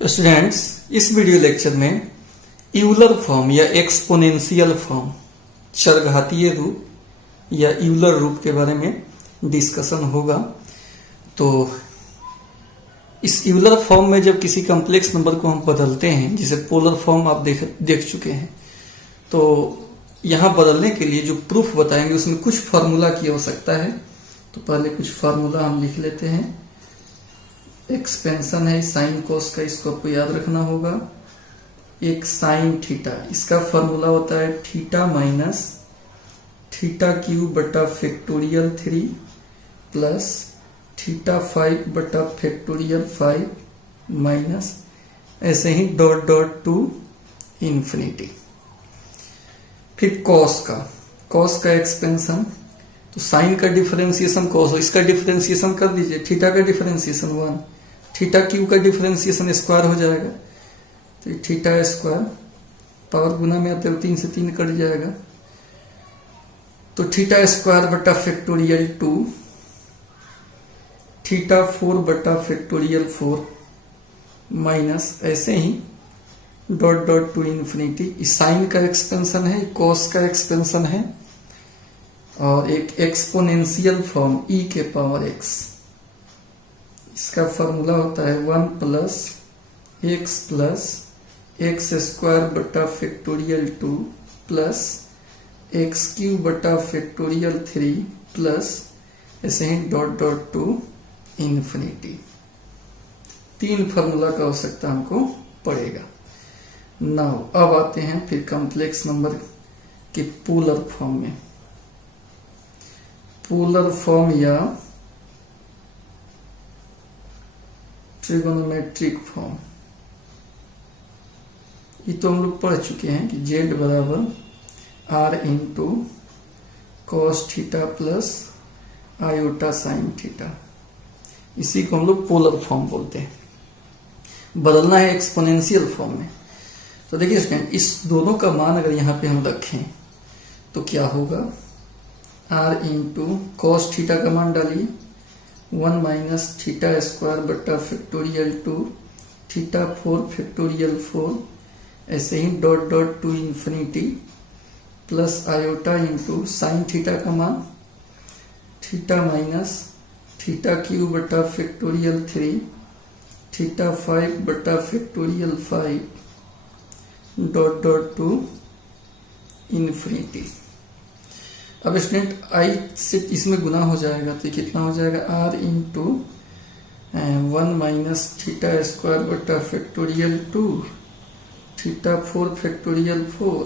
Students, इस video lecture में Euler form या एक्सपोनेंशियल फॉर्म, चरघातीय रूप या यूलर रूप के बारे में डिस्कशन होगा। तो इस यूलर फॉर्म में जब किसी कॉम्प्लेक्स नंबर को हम बदलते हैं, जिसे पोलर फॉर्म आप देख चुके हैं, तो यहाँ बदलने के लिए जो प्रूफ बताएंगे उसमें कुछ फार्मूला की आवश्यकता है। तो पहले कुछ फार्मूला हम लिख लेते हैं। एक्सपेंशन है साइन कोस का, इसको आपको याद रखना होगा। एक साइन थीटा, इसका फार्मूला होता है थीटा माइनस थीटा क्यूब बटा फैक्टोरियल 3 प्लस थीटा 5 बटा फैक्टोरियल 5 माइनस ऐसे ही डॉट डॉट टू इंफिनिटी। फिर कॉस का एक्सपेंशन, तो साइन का डिफरेंशिएशन कॉस, इसका डिफरेंशिएशन कर दीजिए। थीटा का डिफरेंशिएशन 1, थीटा क्यू का डिफरेंशिएशन स्क्वायर हो जाएगा, तो थीटा स्क्वायर पावर गुना में आते हुए 3 से 3 कट जाएगा, तो थीटा स्क्वायर बटा फैक्टोरियल 2, थीटा 4 बटा फैक्टोरियल 4 माइनस ऐसे ही डॉट डॉट टू इंफिनिटी। इस साइन का एक्सपेंशन है, कॉस का एक्सपेंशन है, और एक एक्सपोनेंशियल फॉर्म e के पावर x, इसका फॉर्मूला होता है 1 प्लस एक्स स्क्वायर बटा फैक्टोरियल 2 प्लस एक्स क्यूब बटा फैक्टोरियल 3 प्लस ऐसे ही dot dot to infinity. 3 formula का आवश्यकता हमको पड़ेगा। नाउ अब आते हैं फिर कॉम्प्लेक्स नंबर के पोलर फॉर्म में। पोलर फॉर्म या ट्रिगोनोमेट्रिक फॉर्म, ये तो हम लोग पढ़ चुके हैं कि z बराबर r into cos theta plus iota sine theta, इसी को हम लोग पोलर फॉर्म बोलते हैं। बदलना है एक्सपोनेंशियल फॉर्म में। तो देखिए स्टूडेंट, इस दोनों का मान अगर यहाँ पे हम रखें तो क्या होगा, r इंटू कॉस थीटा का मान डालिए 1 माइनस थीटा स्क्वायर बटा फैक्टोरियल 2 थीटा 4 फैक्टोरियल 4 ऐसे ही dot dot to infinity plus iota into sine theta का मान थीटा माइनस थीटा क्यूब बटा फैक्टोरियल 3 थीटा 5 बटा factorial 5 dot dot to infinity. अब स्टूडेंट आई से इसमें गुना हो जाएगा, तो कितना हो जाएगा, r into 1 minus theta square बटा factorial 2 theta 4 factorial 4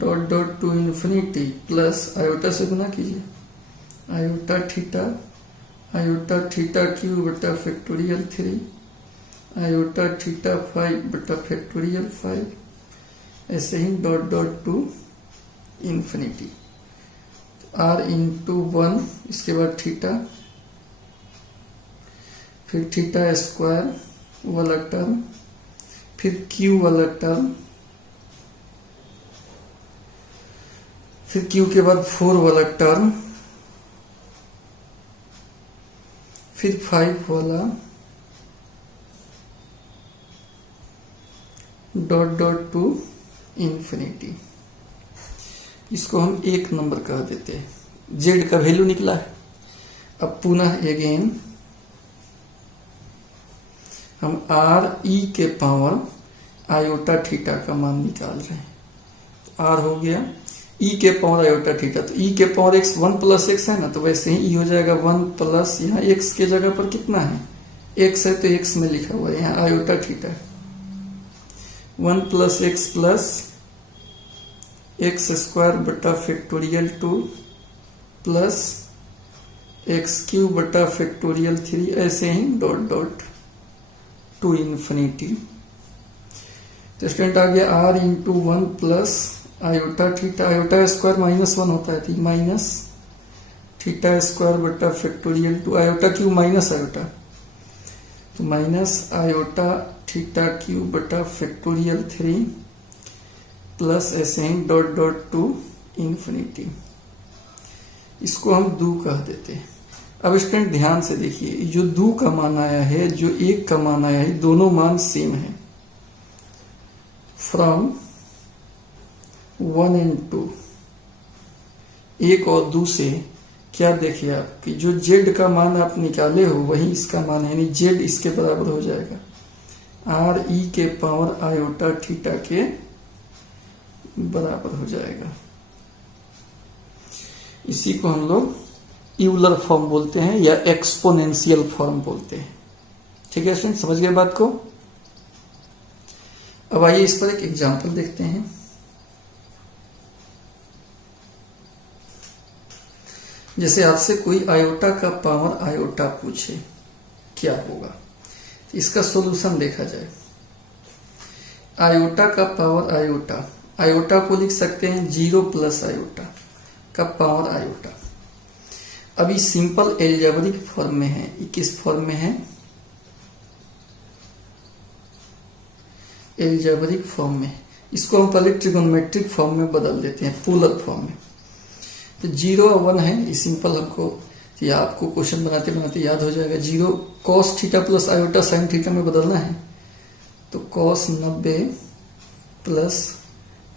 dot dot to infinity plus iota से गुना कीजिए, आयोटा थीटा क्यूब बटा फैक्टोरियल 3 आयोटा थीटा 5 बटा फैक्टोरियल 5 ऐसे ही dot dot to infinity. r into 1, इसके बाद थीटा, फिर थीटा स्क्वायर वाला टर्म, फिर q वाला टर्म, फिर q के बाद 4 वाला टर्म, फिर 5 वाला डॉट डॉट टू इंफिनिटी। इसको हम 1 नंबर कह देते हैं। z का वैल्यू निकला है। अब पुनः अगेन हम r e के पावर आयोटा थीटा का मान निकाल रहे हैं। तो r हो गया e के पावर आयोटा थीटा, तो e के पावर x 1 प्लस x है ना, तो वैसे ही e हो जाएगा 1 प्लस, यहाँ x के जगह पर कितना है, x है तो x में लिखा हुआ है, यहाँ आयोटा थीटा है 1 plus x plus x square बटा फैक्टोरियल 2 प्लस एक्स क्यूब बटा फैक्टोरियल 3 ऐसे ही डॉट डॉट टू इंफिनिटी। तो स्टूडेंट आ गया r into 1 plus iota theta, iota square -1 होता है, तो माइनस थीटा स्क्वायर बटा factorial 2 iota cube minus iota, तो माइनस आयोटा थीटा क्यूब बटा फैक्टोरियल 3 प्लस ऐसे ही डॉट डॉट टू इंफिनिटी। इसको हम 2 कह देते हैं। अब स्टूडेंट ध्यान से देखिए, जो 2 का मान आया है, जो 1 का मान आया है, दोनों मान सेम है। फ्रॉम 1 and 2, 1 और 2 से क्या देखिए आप कि जो z का मान आप निकाले हो वही इसका मान है, यानी z इसके बराबर हो जाएगा, r e के पावर आयोटा थीटा के बराबर हो जाएगा। इसी को हम लोग यूलर फॉर्म बोलते हैं या एक्सपोनेंशियल फॉर्म बोलते हैं। ठीक है स्टूडेंट, समझ गए बात को। अब आइए इस पर एक एग्जांपल देखते हैं। जैसे आपसे कोई आयोटा का पावर आयोटा पूछे क्या होगा, तो इसका सॉल्यूशन देखा जाए। आयोटा का पावर आयोटा, आयोटा को लिख सकते हैं 0 प्लस आयोटा का पावर आयोटा। अभी सिंपल एल्जेब्रिक फॉर्म में है, ये किस फॉर्म में है, एल्जेब्रिक फॉर्म में। इसको हम पहले ट्रिगोनोमेट्रिक फॉर्म में बदल देते हैं, पोलर फॉर्म में। तो 0 और 1 है, ये सिंपल हमको या आपको क्वेश्चन बनाते बनाते याद हो जाएगा। 0 cos theta plus iota sine theta में बदलना है, तो कॉस 90 प्लस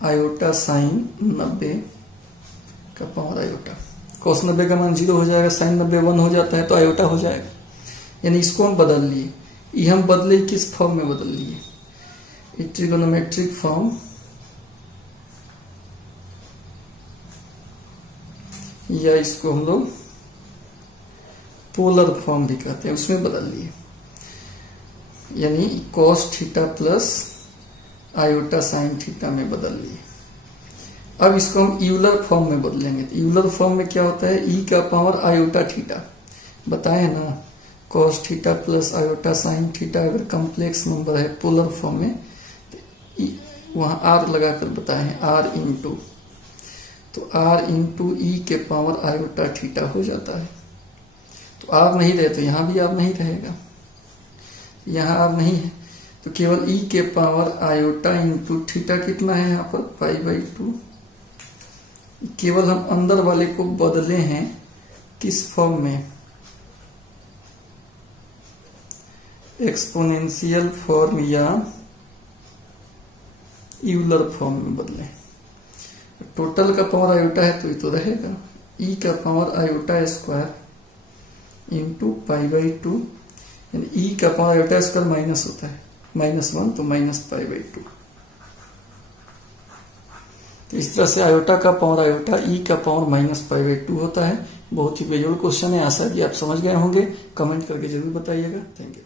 आयोटा साइन 90 का पावर आयोटा। कॉस 90 का मान 0 हो जाएगा, साइन 90 1 हो जाता है, तो आयोटा हो जाएगा। यानी इसको हम बदल लिए। ये हम बदले किस फॉर्म में बदल लिए, ट्रिगोनोमेट्रिक फॉर्म या इसको हम लोग पोलर फॉर्म भी कहते हैं, उसमें बदल लिए। यानी cos theta plus iota sine theta में बदल लिए। अब इसको हम यूलर फॉर्म में बदलेंगे। तो यूलर फॉर्म में क्या होता है, ई का पावर आयोटा थीटा, बताए ना, cos theta plus iota sine theta अगर कॉम्प्लेक्स नंबर है पोलर फॉर्म में, तो वहां आर लगाकर बताए, आर इंटू, तो आर इंटू ई के पावर आयोटा थीटा हो जाता है। तो आर नहीं रहे तो यहां भी आर नहीं रहेगा, यहां आर नहीं है, तो केवल ई के पावर आयोटा इंटू थीटा कितना है यहाँ पर, π/2। केवल हम अंदर वाले को बदले हैं किस फॉर्म में, एक्सपोनेंशियल फॉर्म या यूलर फॉर्म में बदले। टोटल का पावर आयोटा है तो ये तो रहेगा, ई का पावर आयोटा स्क्वायर इंटू π/2, यानी ई का पावर आयोटा स्क्वायर माइनस होता है, -1 तो -π/2। तो इस तरह से आयोटा का पावर आयोटा ई का पावर -π/2 होता है। बहुत ही बेजोड़ क्वेश्चन है, आशा कि आप समझ गए होंगे। कमेंट करके जरूर बताइएगा। Thank you.